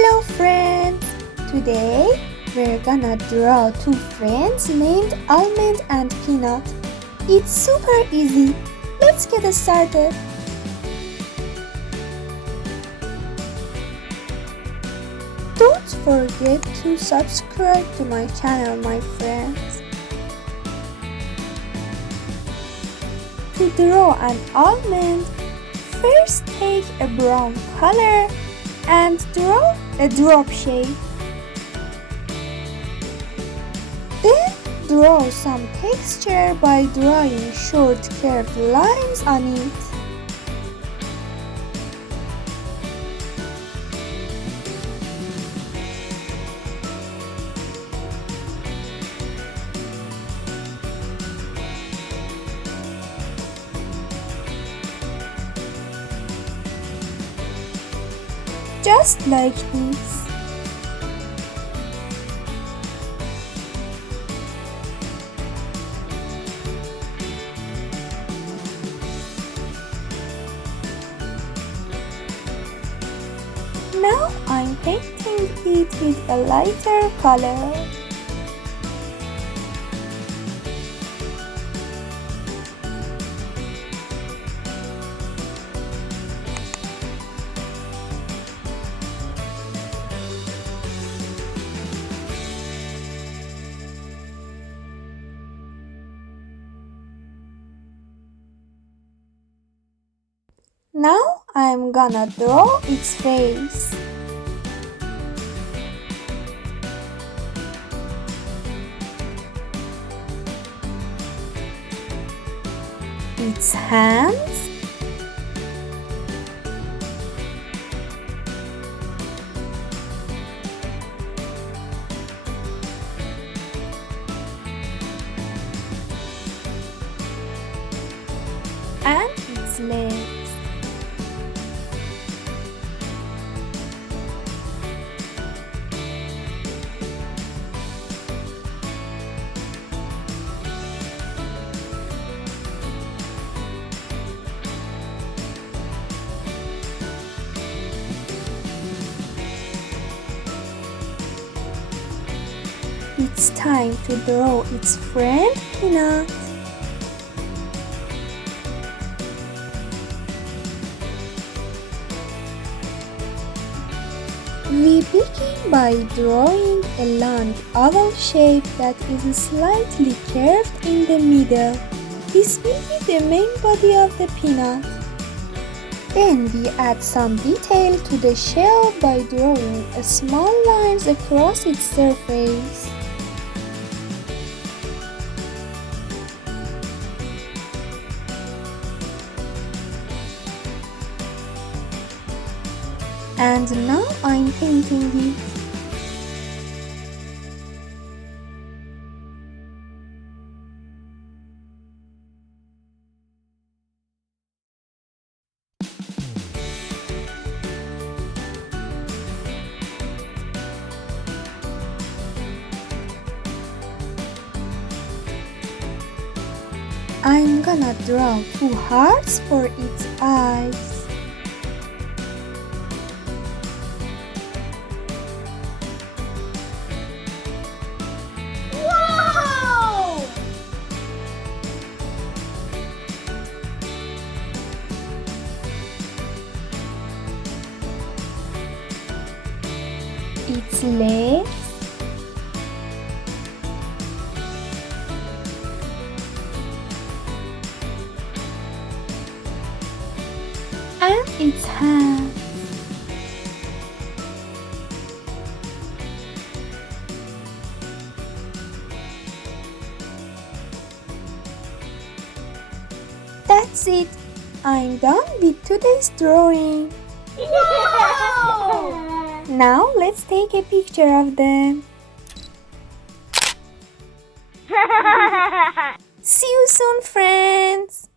Hello friends! Today we're gonna draw two friends named Almond and Peanut. It's super easy. Let's get started. Don't forget to subscribe to my channel, my friends. To draw an almond, first take a brown color and draw a drop shape. Then draw some texture by drawing short curved lines on it. Just like this. Now I'm painting it with a lighter color. Now I'm gonna draw its face. Its hands. And its legs. It's time to draw its friend, Peanut. We begin by drawing a long oval shape that is slightly curved in the middle. This will be the main body of the peanut. Then we add some detail to the shell by drawing small lines across its surface. And now I'm painting it. I'm gonna draw two hearts for its eyes. Its legs, and its hands. That's it. I'm done with today's drawing. Wow! Now let's take a picture of them. See you soon, friends!